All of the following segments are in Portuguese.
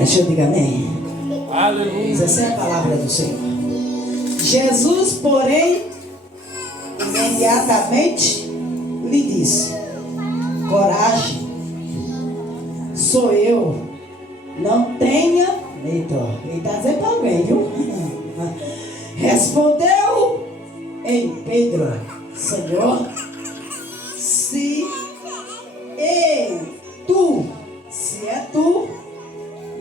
quem achou, diga amém. Aleluia. Essa é a palavra do Senhor. Jesus, porém, imediatamente lhe disse: coragem, sou eu, não tenha medo. Ele está dizendo para alguém, viu? Respondeu em Pedro: Senhor, se é tu,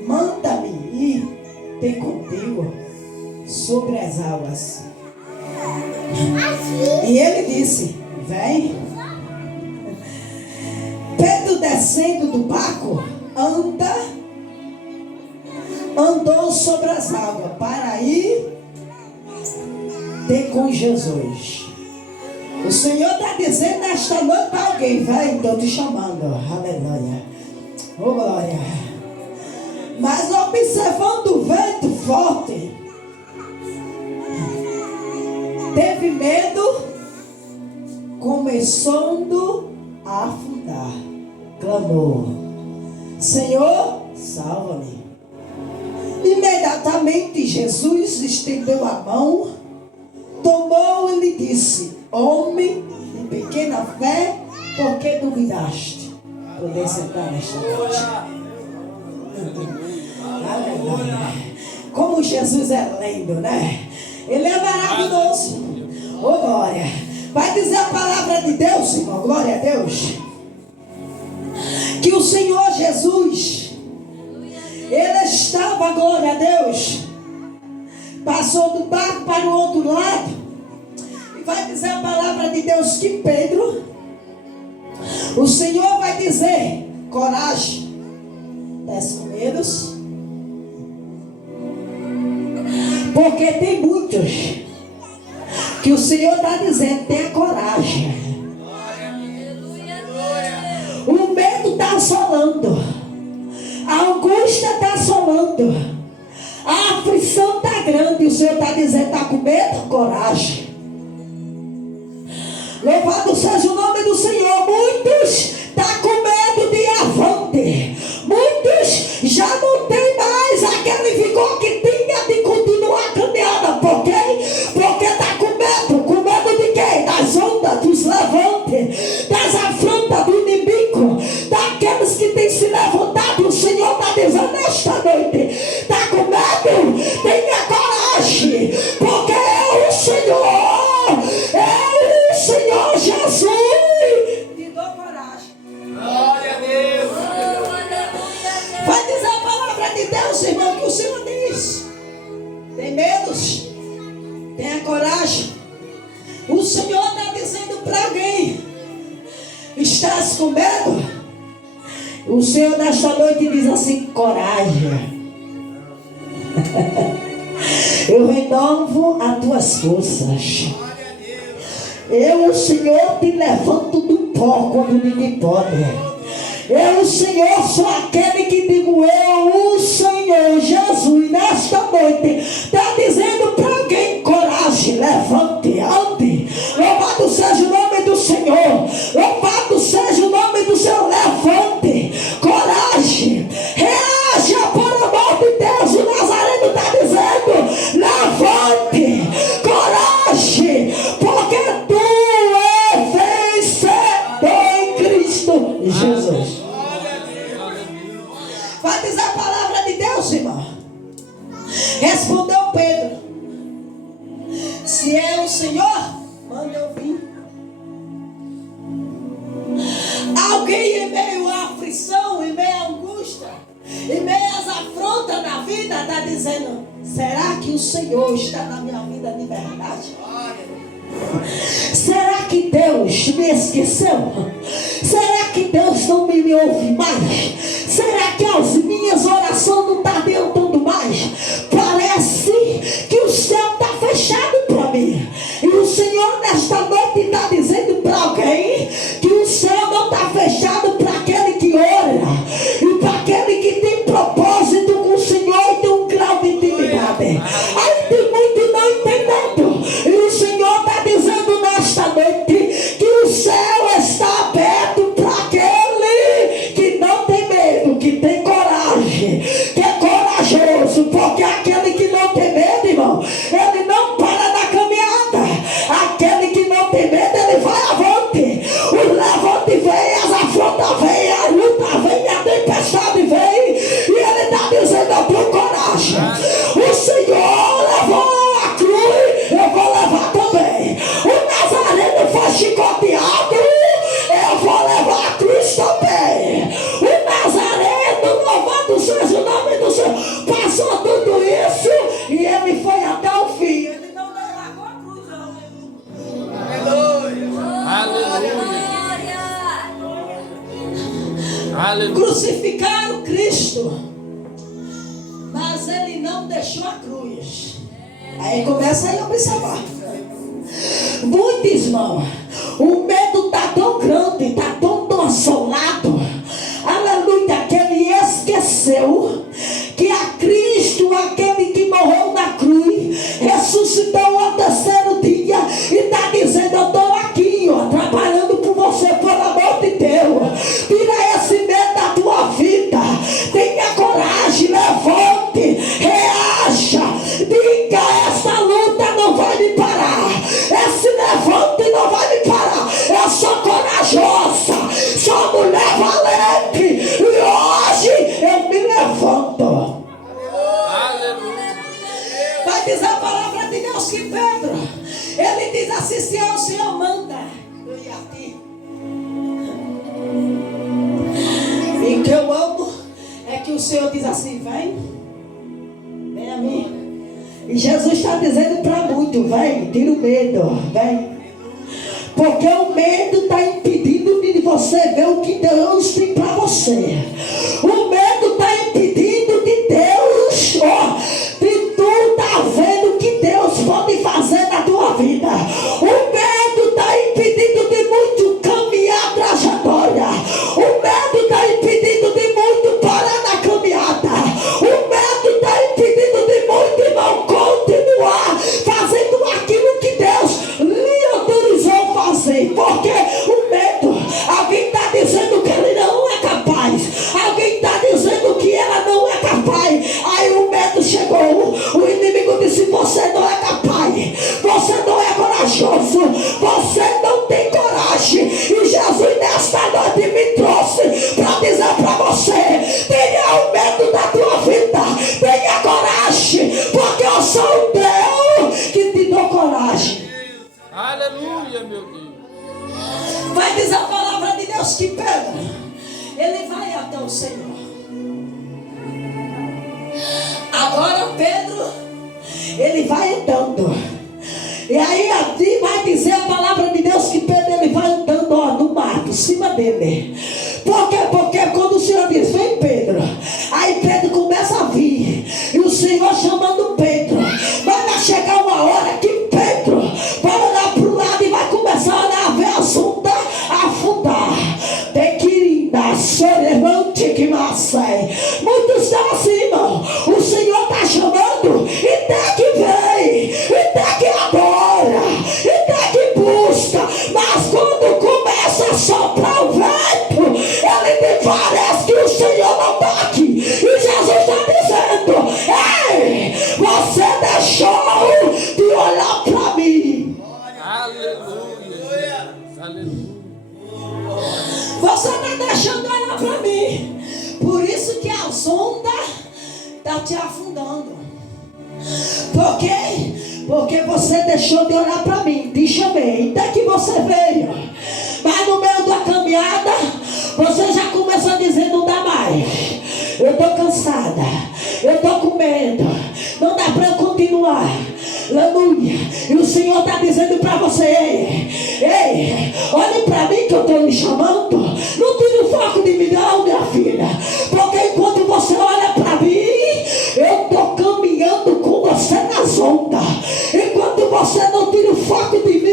manda-me ir ter contigo sobre as águas. E ele disse: vem. Pedro, descendo do barco, andou sobre as águas para ir ter com Jesus. O Senhor está dizendo nesta noite para alguém: vem, estou te chamando. Aleluia. Oh, glória. Mas observando o vento forte, teve medo, começando a afundar. Clamou: Senhor, salva-me. Imediatamente Jesus estendeu a mão, tomou e lhe disse: homem de pequena fé, por que duvidaste? Poder sentar nesta noite. Aleluia. Como Jesus é lindo, né? Ele é maravilhoso. Oh, glória. Vai dizer a palavra de Deus, irmão. Glória a Deus. Que o Senhor Jesus, ele estava, glória a Deus, passou do barco para o outro lado. E vai dizer a palavra de Deus que Pedro, o Senhor vai dizer: coragem, desce com eles. Porque tem muitos que o Senhor está dizendo: tenha coragem. O medo está assolando, a angústia está assolando, a aflição está grande. E o Senhor está dizendo: está com medo? Coragem. Louvado seja o nome do Senhor. Muitos estão com medo de ir avante. Muitos já não tem mais aquele vigor que tinha de continuar caminhando. Por quê? Porque está com medo. Com medo de quê? Das ondas, dos levantes, das afrontas do inimigo, daqueles que têm se levantado. O Senhor está dizendo nesta noite: está com medo? Tenha coragem, porque é o Senhor. Senhor Jesus te dou coragem. Glória a Deus. Vai dizer a palavra de Deus, irmão, que o Senhor diz: tem medos? Tenha coragem. O Senhor está dizendo para alguém: estás com medo? O Senhor nesta noite diz assim: coragem. Eu renovo as tuas forças. Eu, o Senhor, te levanto do pó quando ninguém pode. Eu, o Senhor, sou aquele que digo: eu, o Senhor Jesus, nesta noite, está dizendo para alguém: coragem, levante, ande. Louvado seja o nome do Senhor. Louvado seja o nome do Senhor. Levante, coragem, reaja por amor de Deus. O Nazareno está dizendo: levante, coragem, porque Jesus. Vai dizer a palavra de Deus, irmão. Respondeu Pedro: se é o Senhor, manda eu vir. Alguém em meio à aflição, em meio à angústia, em meio às afrontas da vida, está dizendo: será que o Senhor está na minha vida de verdade? Será que Deus me esqueceu? Será que Deus não me ouve mais? Será que as minhas orações não estão adiantando mais? Parece que o céu está fechado para mim. E o Senhor nesta noite está dizendo para alguém que o céu não está fechado para aquele que ora e para aquele que tem propósito com o Senhor e tem um grau de intimidade. Aí tem muito não entendendo. E o Senhor está dizendo nesta noite que o céu está aberto para aquele que não tem medo, que tem coragem. mas ele não deixou a cruz. Aí começa a observar. Muitos irmãos, o medo está tão grande, está tão assolado, aleluia, que ele esqueceu que a Cristo, aquele que morreu na cruz, ressuscitou ao terceiro dia e está dizendo: eu estou aqui, ó, trabalhando por você, pelo amor de Deus. Tira esse medo da tua vida, tenha coragem, levante, reaja, diga: essa luta não vai me parar, esse levante não vai me parar, eu sou corajosa, sou mulher valente, e hoje eu me levanto. Vai dizer a palavra de Deus que Pedro, ele diz assim: se o Senhor manda, eu ia a ti. E o que eu amo é que o Senhor diz assim: vem a mim. E Jesus está dizendo para muito: vem, tira o medo, vem. Porque o medo está impedindo de você ver o que Deus tem para você. O medo está impedindo de Deus, de tu estar vendo o que Deus pode fazer na tua vida. O medo está impedindo de muito caminhar a trajetória. O medo está impedindo de muito parar na caminhada. O medo está impedindo de muito, irmão, continuar fazendo aquilo que Deus lhe autorizou fazer. Porque o medo, alguém está dizendo que ele não é capaz, alguém está dizendo que ela não é capaz. Aí o medo chegou, o inimigo disse: você não é capaz, você não é corajoso, você não tem coragem. E Jesus nesta noite me trouxe para dizer para você: tenha o medo da tua vida, tenha coragem, porque eu sou o Deus que te dou coragem. Aleluia, meu Deus. Vai dizer a palavra de Deus que Pedro, ele vai até o Senhor. Agora Pedro, ele vai andando. E aí aqui vai dizer a palavra de Deus que Pedro, ele vai andando, no mato, em cima dele. Por quê? Porque quando o Senhor diz: vem Pedro, aí Pedro começa a vir. E o Senhor chamando Pedro. Vai chegar uma hora que Pedro vai olhar para o lado e vai começar a olhar, a ver as ondas afundar. Tem que ir na sorevante que massai. Muitos estão assim, irmão. O Senhor está chamando e tem que vir, e tem que adora, e tem que busca. Mas quando começa a soprar o vento, ele me parece que o Senhor não está aqui. E Jesus está dizendo: ei, você deixou de olhar para mim. Aleluia. Aleluia. Você está deixando de olhar para mim. Por isso que as ondas estão te afundando. Por quê? Porque você deixou de olhar para mim. Te chamei, até que você veio. Mas no meio da caminhada, você já começou a dizer: não dá mais, eu estou cansada, eu estou com medo, não dá para eu continuar. Aleluia. E o Senhor está dizendo para você: ei, olhe para mim que eu estou lhe chamando. Não tire o foco de mim não, minha filha. Porque enquanto você olha para mim, eu estou caminhando com você nas ondas. Enquanto você não tira o foco de mim,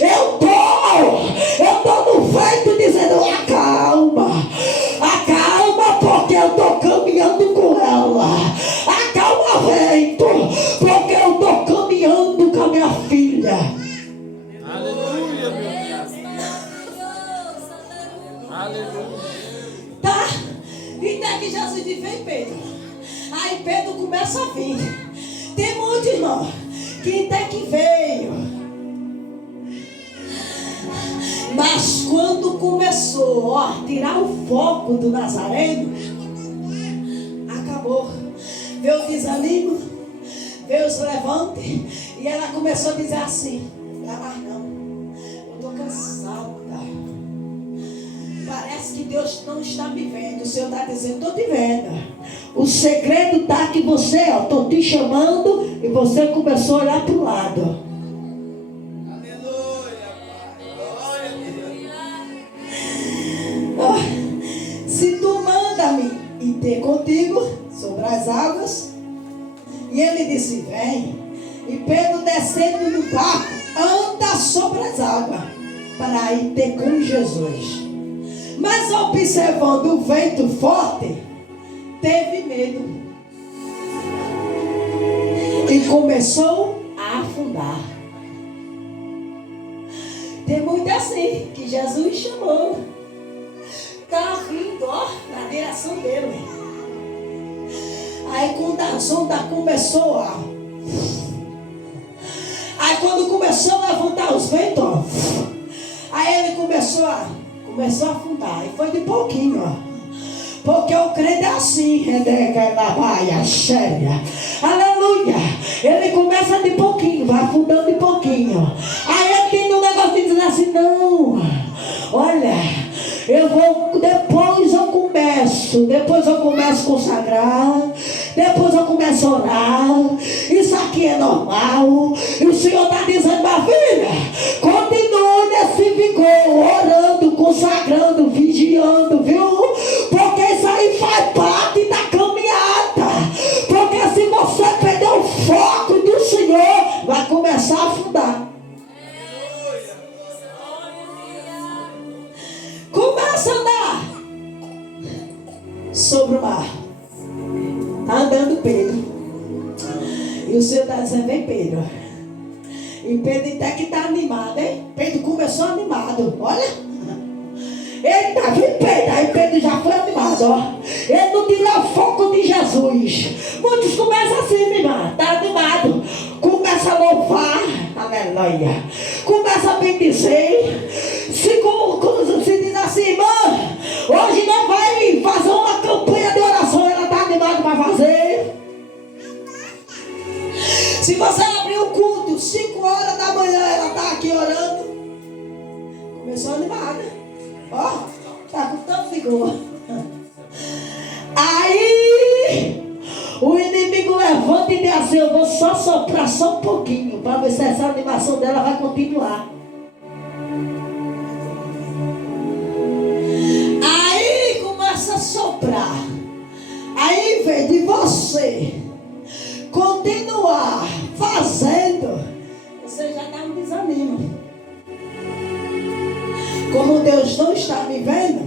eu estou no vento dizendo: acalma, porque eu estou caminhando com ela. Acalma, vento, porque eu estou caminhando com a minha filha. Aleluia, meu Deus. Aleluia. Tá? E até que Jesus diz: vem Pedro. Aí Pedro começa a vir. Tem muito, irmão, que até que veio. Mas quando começou a tirar o foco do Nazareno, acabou. Veio o desânimo, veio os levantes, e ela começou a dizer assim: não, eu estou cansada. Parece que Deus não está me vendo. O Senhor está dizendo: estou te vendo. O segredo está que você, estou te chamando, e você começou a olhar para o lado. Se tu manda-me e ter contigo, sobre as águas. E ele disse: vem. E Pedro, descendo no barco, anda sobre as águas para ir ter com Jesus. Mas observando o vento forte, teve medo e começou a afundar. Tem muito assim que Jesus chamou, está vindo, ó, na direção dele. Aí quando a onda começou a... Aí quando começou a levantar os ventos, ó, aí ele começou a afundar. E foi de pouquinho, ó. Porque o crente é assim, aleluia. Ele começa de pouquinho, vai afundando de pouquinho. Aí ele tem um negócio de dizer assim: não, olha, depois eu começo a consagrar, depois eu começo a orar. Isso aqui é normal. E o Senhor está dizendo: minha filha, continue nesse vigor, orando, consagrando, vigiando, viu? Porque isso aí faz parte da caminhada. Porque se você perder o foco do Senhor, vai começar a afundar. Começa a andar sobre o mar. Está andando Pedro. E o Senhor está dizendo: vem, Pedro. E Pedro até que está animado, hein? Pedro começou animado. Olha. Eita, vem Pedro. Aí Pedro já foi animado, ó. Ele não tira o foco de Jesus. Muitos começam assim, minha irmã. Está animado. Começa a louvar. Aleluia. Começa a bendizer. Se diz assim: irmã, hoje não vai fazer uma campanha de oração. Ela está animada para fazer. Se você abrir o culto 5 horas da manhã, ela está aqui orando. Começou animada. Ó, está com tanto vigor. Aí o inimigo levanta e diz assim: eu vou só soprar só um pouquinho, para ver se essa animação dela vai continuar. Aí começa a soprar. Aí em vez de você continuar fazendo, você já dá um desanimo. Como Deus não está me vendo,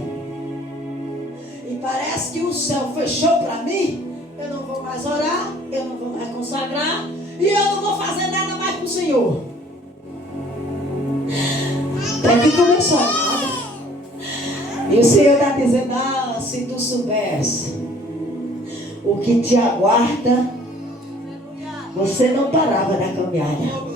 e parece que o céu fechou para mim, eu não vou mais orar, eu não vou mais consagrar, e eu não vou fazer nada mais para o Senhor. Tem que começar nada. E o Senhor está dizendo: ah, se tu soubesse o que te aguarda, você não parava na caminhada.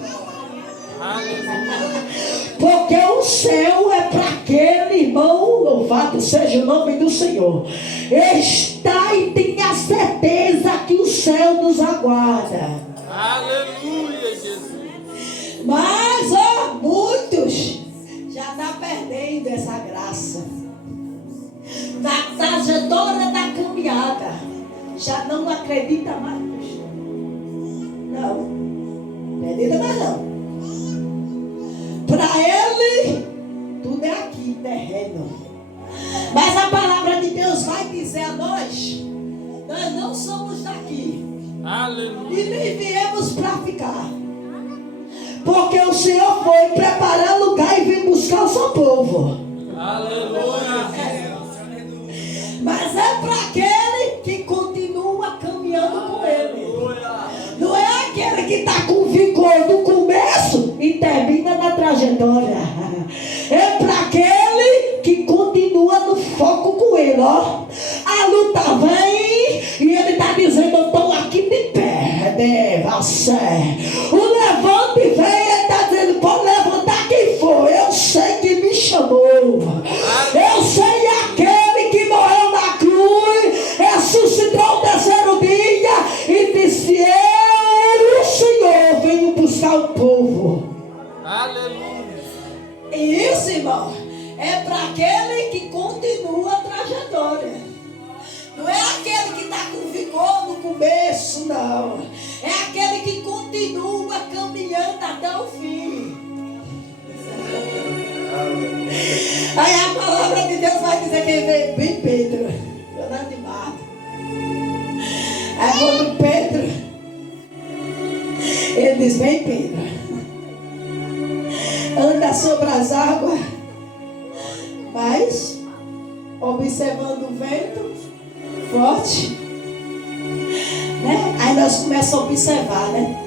Porque o céu é para aquele irmão, louvado seja o nome do Senhor. Está e tenha certeza que o céu nos aguarda. Aleluia, Jesus. Mas, ó, muitos já estão perdendo essa graça. Na trajetória da caminhada, já não acredita mais. Não, acredita mais não. Para ele, tudo é aqui, terreno. Mas a palavra de Deus vai dizer a nós: nós não somos daqui. Aleluia. E nem viemos para ficar. Porque o Senhor foi preparar lugar e vir buscar o seu povo. Aleluia. Mas é para aquele que continua caminhando com ele. Não é aquele que está com vigor no começo e termina na trajetória. É para aquele que continua no foco com ele, ó. A luta vem e ele está dizendo: eu estou aqui de pé. Deva ser. O levante vem e ele está dizendo: pode levantar quem for. Eu sei que me chamou. Eu sei aquele que morreu na cruz, ressuscitou o terceiro dia e disse: eu, o Senhor, venho buscar o povo. Aleluia. E isso, irmão, é para aquele que continua a trajetória. Não é aquele que está com vigor no começo, não. É aquele que continua caminhando até o fim. Aí a palavra de Deus vai dizer que vem Pedro, todo animado. Aí quando Pedro, ele diz: vem, Pedro, anda sobre as águas, mas observando o vento forte, né? Aí nós começamos a observar, né?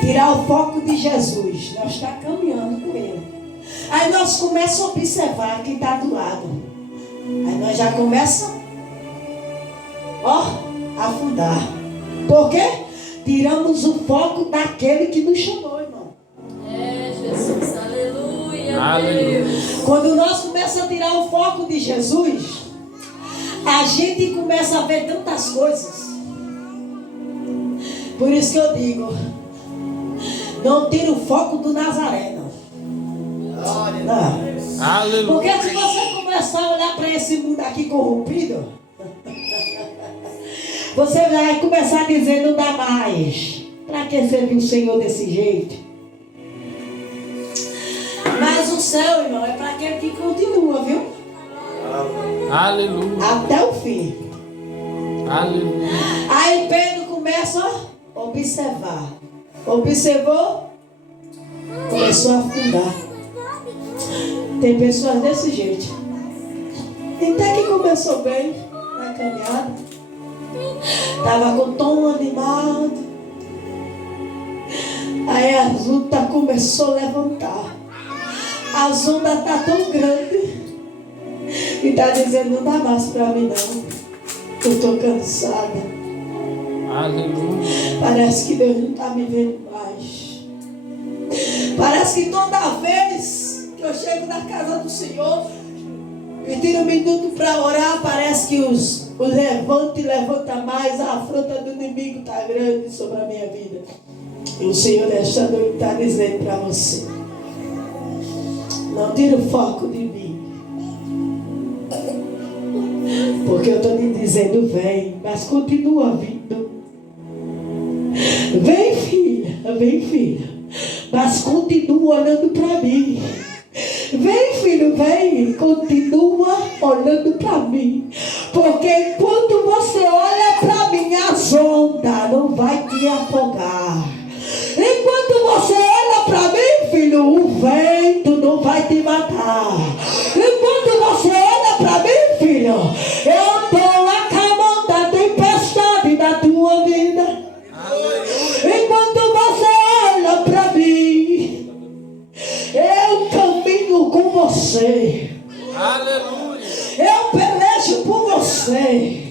Tirar o foco de Jesus. Nós estamos caminhando com Ele. Aí nós começamos a observar quem está do lado. Aí nós já começamos, a afundar. Por quê? Tiramos o foco daquele que nos chamou, irmão. É, Jesus, aleluia. Aleluia. Quando nós começamos a tirar o foco de Jesus, a gente começa a ver tantas coisas. Por isso que eu digo, não tira o foco do Nazaré, não. Não. Aleluia. Porque se você começar a olhar para esse mundo aqui corrompido, você vai começar a dizer: não dá mais. Para que servir o Senhor desse jeito? Mas o céu, irmão, é para aquele que continua, viu? Aleluia. Até o fim. Aleluia. Aí Pedro começa a observar. Observou, começou a afundar. Tem pessoas desse jeito. Até que começou bem na caminhada. Estava com tom animado. Aí as ondas começou a levantar. As ondas estão tão grandes. E está dizendo: não dá mais para mim não. Eu estou cansada. Aleluia. Parece que Deus não está me vendo mais. Parece que toda vez que eu chego na casa do Senhor e tiro um minuto para orar, parece que os levanta mais. A afronta do inimigo está grande sobre a minha vida. E o Senhor nesta noite está dizendo para você: não tira o foco de mim. Porque eu estou lhe dizendo: vem, mas continua vindo. Vem, filha, mas continua olhando para mim. Vem, filho, vem, continua olhando para mim. Porque enquanto você olha para mim, as ondas não vai te afogar. Enquanto você olha para mim, filho, o vento não vai te matar. Enquanto você olha para mim, filho, eu estou acalmando a tempestade da tua vida. Enquanto você olha para mim, eu caminho com você. Aleluia. Eu pelejo por você.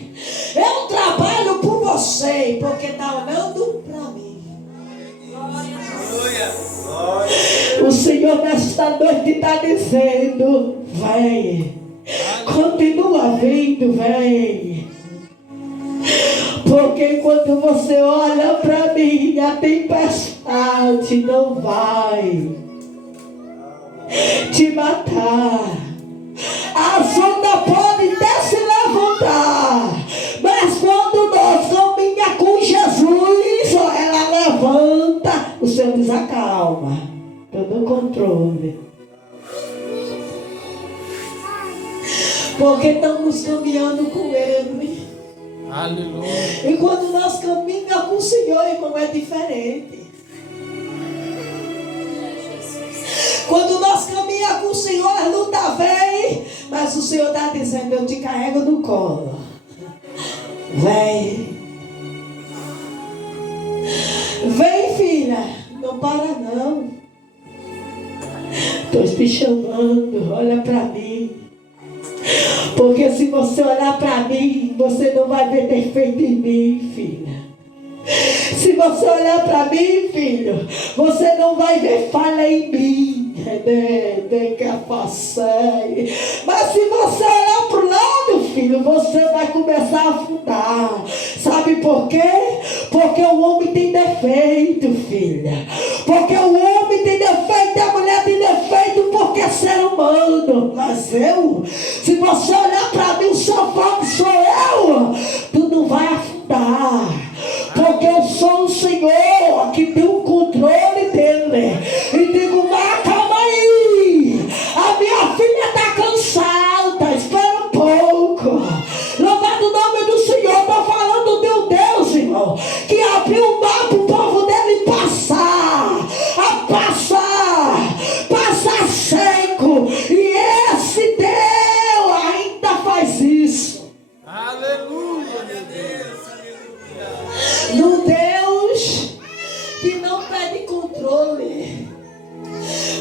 Eu trabalho por você. Porque está olhando para mim. O Senhor nesta noite está dizendo: vem. Continua vindo, vem. Porque quando você olha para mim, a tempestade não vai te matar. As ondas podem até se levantar, mas quando nós caminhamos com Jesus, ela levanta. O Senhor diz: acalma, estou no controle. Porque estamos caminhando com Ele. Aleluia. E quando nós caminhamos com o Senhor, irmão, é diferente. Quando nós caminhamos com o Senhor, a luta vem, mas o Senhor está dizendo: eu te carrego no colo. Vem. Vem, filha. Não para não. Estou te chamando. Olha para mim. Porque se você olhar para mim, você não vai ver defeito em mim, filha. Se você olhar para mim, filho, você não vai ver falha em mim. Mas se você olhar para o lado, filho, você vai começar a afundar. Sabe por quê? Porque o homem tem defeito, filha. Porque o homem tem defeito, a mulher tem defeito, porque é ser humano. Mas se você olhar para mim, o seu foco sou eu, tu não vai afundar. Porque eu sou o Senhor que tem o controle dele. E digo: mas calma aí, a minha filha está cansada, espera um pouco. Louvado o nome do Senhor, estou falando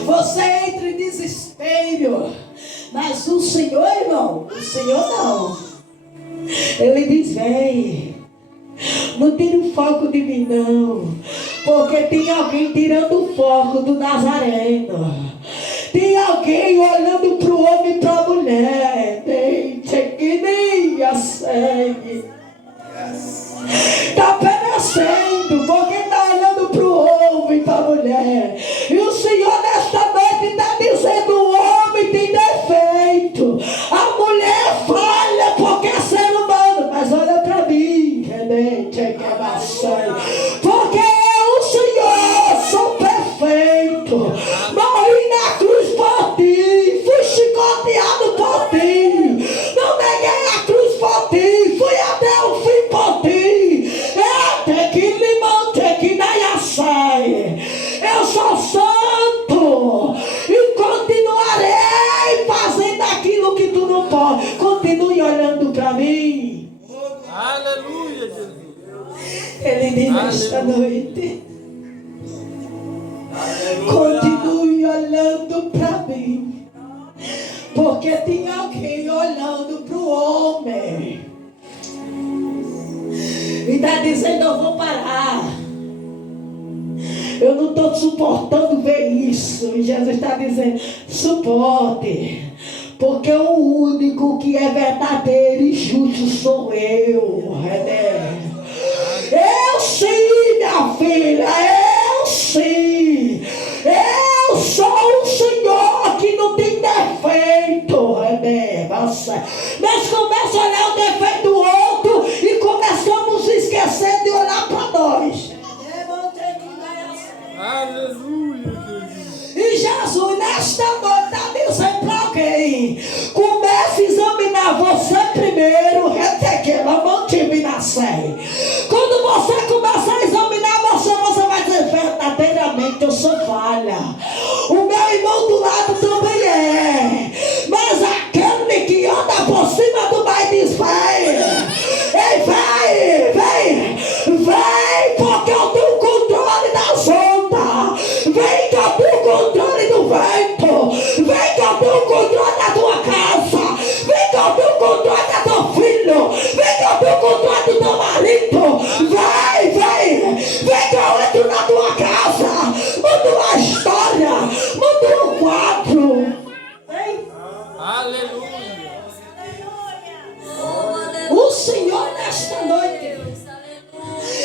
Você entra em desespero. Mas o Senhor, irmão, o Senhor não. Ele diz: vem. Não tira o foco de mim, não. Porque tem alguém tirando o foco do Nazareno. Tem alguém olhando para o homem e para a mulher. Gente, que nem a sangue. Está perecendo, porque está olhando para o homem e para a mulher. E o Senhor nesta noite está dizendo: o homem tem defeito, a mulher falha porque é ser humano. Mas olha para mim, porque eu, Senhor, sou perfeito. Morri na cruz por ti, fui chicoteado por ti, não neguei a cruz por ti, fui até o fim por ti. Até que me mantém que nem sai. Eu sou santo e continuarei fazendo aquilo que tu não pode. Continue olhando para mim. Aleluia, Jesus. Ele diz nesta noite: continue olhando para mim, porque tem alguém olhando para o homem e está dizendo: eu vou parar, eu não estou suportando ver isso. E Jesus está dizendo: suporte, porque o único que é verdadeiro e justo sou eu. Eu sim, minha filha, eu sim. Eu sou o Senhor que não tem defeito. Nós começamos a olhar o defeito do outro e começamos a esquecer de olhar para nós. Aleluia, Jesus. E Jesus nesta noite está dizendo para alguém: comece a examinar você primeiro. Quando você começar a examinar você vai dizer: verdadeiramente eu sou falha. O meu irmão do lado também é. Mas aquele que anda por cima do mar diz: vem, porque eu tenho o controle das ondas. Vem que eu tenho o controle do vento. Vem que eu tenho o controle da tua casa. Vem que eu tenho o controle do teu filho. Vem que eu tenho o controle do teu marido. Vem que eu entro na tua casa. Muda uma história. Muda um quadro. Vem. Aleluia. O Senhor nesta noite,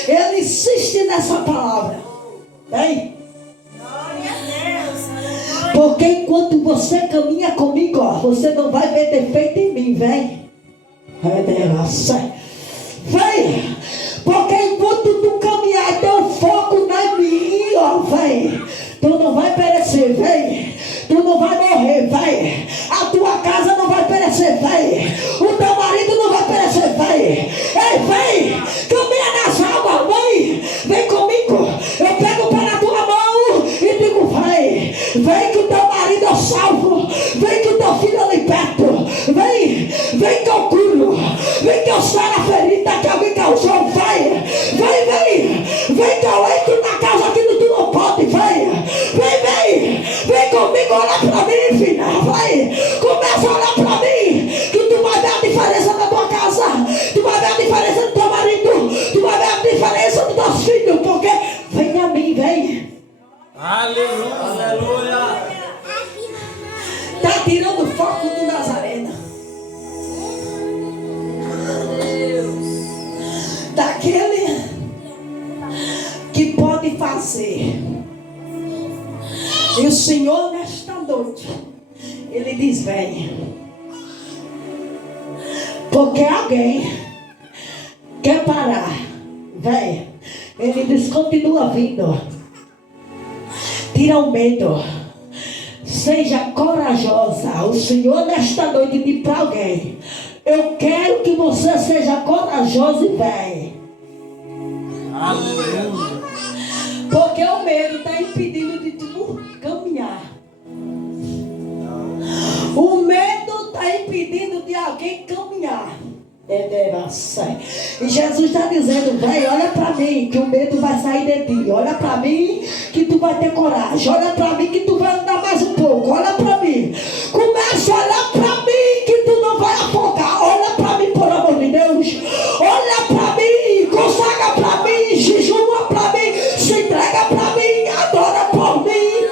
Ele insiste nessa palavra. Vem. Porque enquanto você caminha comigo, ó, você não vai ver defeito em mim. Vem. Vem. Porque enquanto tu caminhar, teu foco não é mim, ó. Vem. Tu não vai perecer. Vem. Tu não vai morrer. Vem. A tua casa não vai perecer. Vem. O teu marido não vai perecer. Vem. Ei, vem. Caminha nas águas. Vem. Vem comigo. Eu pego o pé na tua mão e digo: vem. Vem que o teu marido eu salvo. Vem que o teu filho eu liberto. Vem que eu curo. Vem que eu saro a ferida que alguém causou. Vem que eu entro na casa que tu não pode. Vem comigo, olha pra mim, filha. Começa a olhar pra mim, que tu vai ver a diferença na tua casa. Tu vai ver a diferença do teu marido. Tu vai ver a diferença dos teus filhos. Porque vem a mim, vem. Aleluia. Está tirando o foco do Nazareno. Daquele que pode fazer. E o Senhor nesta noite, Ele diz: vem. Porque alguém quer parar. Vem. Ele diz: continua vindo. Tira o medo. Seja corajosa. O Senhor nesta noite diz para alguém: eu quero que você seja corajoso e vem. Aleluia. Porque o medo está impedindo de tu caminhar. O medo está impedindo de alguém caminhar. E Jesus está dizendo, vai, olha para mim, que o medo vai sair de ti. Olha para mim, que tu vai ter coragem. Olha para mim, que tu vai andar mais um pouco. Olha para mim. Começa a olhar para mim, que tu não vai afogar. Olha para mim, por amor de Deus. Olha para mim, consagra para mim, jejuma para mim, se entrega para mim, adora por mim.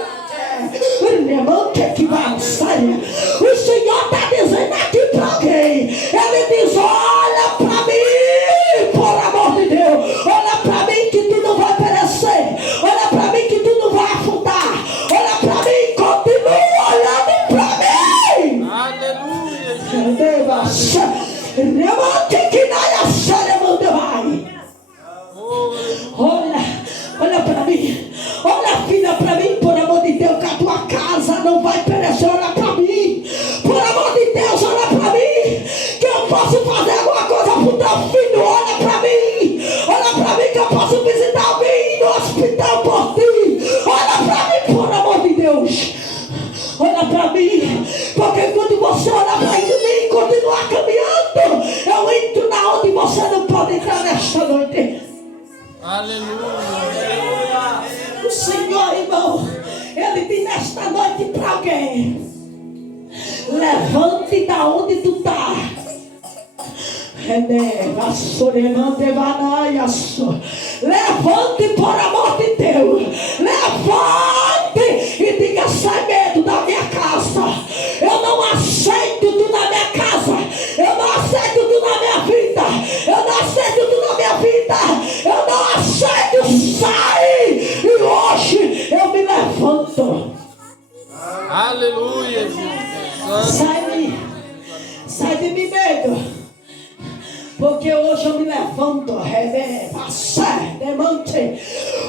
Levante que vai sair. O Senhor está dizendo aqui para alguém. Ele diz, olha para mim, por amor de Deus. Olha para mim que tu não vai perecer. Olha para mim que tu não vai afundar. Olha para mim, continua olhando para mim. Aleluia. Levante que na série manda vai. Olha para mim. Olha, filha, para mim, por amor de Deus, que a tua casa não vai perecer. Olha para mim. Por amor de Deus, olha para mim. Que eu posso fazer alguma coisa para o teu filho. Olha para mim. Olha para mim que eu posso visitar alguém no hospital por ti. Olha para mim, por amor de Deus. Olha para mim. Porque quando você olha para mim e continuar caminhando, eu entro na onde você não pode entrar nesta noite. Aleluia. O Senhor, irmão, Ele diz nesta noite para alguém: levante da onde tu está. Levante, por amor de Deus. Levante e diga: sai medo da minha casa. Eu não aceito tu na minha casa. Eu não aceito tu na minha vida. Eu não aceito tu na minha vida. Eu não aceito. Sai. E hoje eu me levanto. Aleluia, Jesus. Sai de mim, medo. Porque hoje eu me levanto.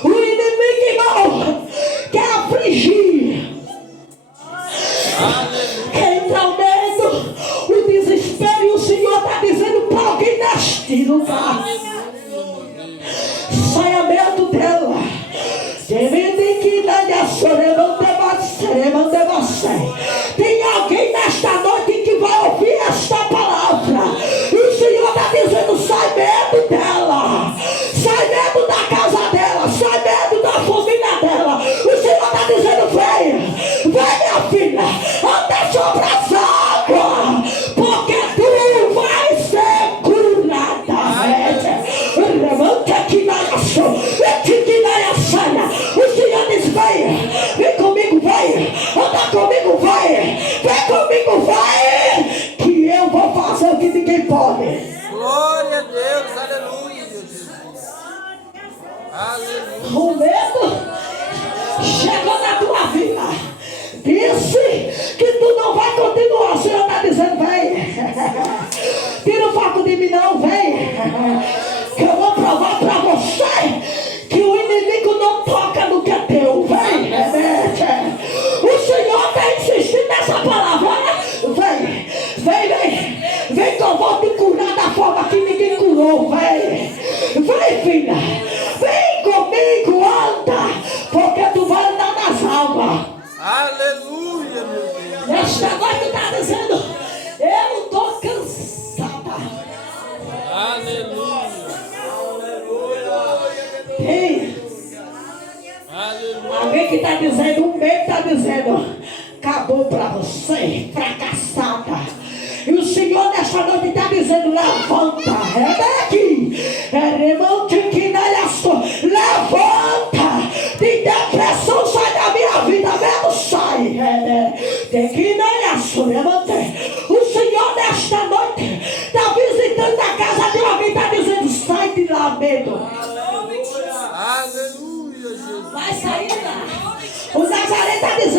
O inimigo, irmão, quer afligir. Quer entrar o medo, o desespero. E o Senhor está dizendo para alguém neste lugar: saia medo dela. Tem alguém nesta noite que vai ouvir esta palavra. E o Senhor está dizendo: sai medo dela. Sai medo da casa dela. Sai medo da família dela. O Senhor está dizendo: vem, minha filha, anda sobre as águas, porque tu vai ser curada. Levante aqui na ação. O Senhor diz: vem comigo, vai, anda comigo, vai, vem comigo, vai, que eu vou fazer o que ninguém pode. Glória a Deus, aleluia, Jesus. Aleluia. O medo chegou na tua vida, disse que tu não vai continuar. O Senhor está dizendo: vem, tira o foco de mim, não, vem, que eu vou provar para você que o inimigo não toca no que é teu. Vem, o Senhor está insistindo nessa palavra. Vem que eu vou te curar da forma que ninguém curou. Vem, filha, vem comigo, anda, porque tu vai andar nas águas. Aleluia, meu Deus. Nesta noite tu está dizendo: eu estou cansada. Aleluia. Ei, Aleluia. alguém que está dizendo, o medo está dizendo: acabou para você, fracassada. E o Senhor nesta noite está dizendo: levanta, levanta, de depressão sai da minha vida, mesmo sai. Tem que levanta. O Senhor nesta noite está visitando a casa de alguém, está dizendo: sai de lá, medo. Aleluia, Jesus. Vai sair lá. O Nazaré está dizendo: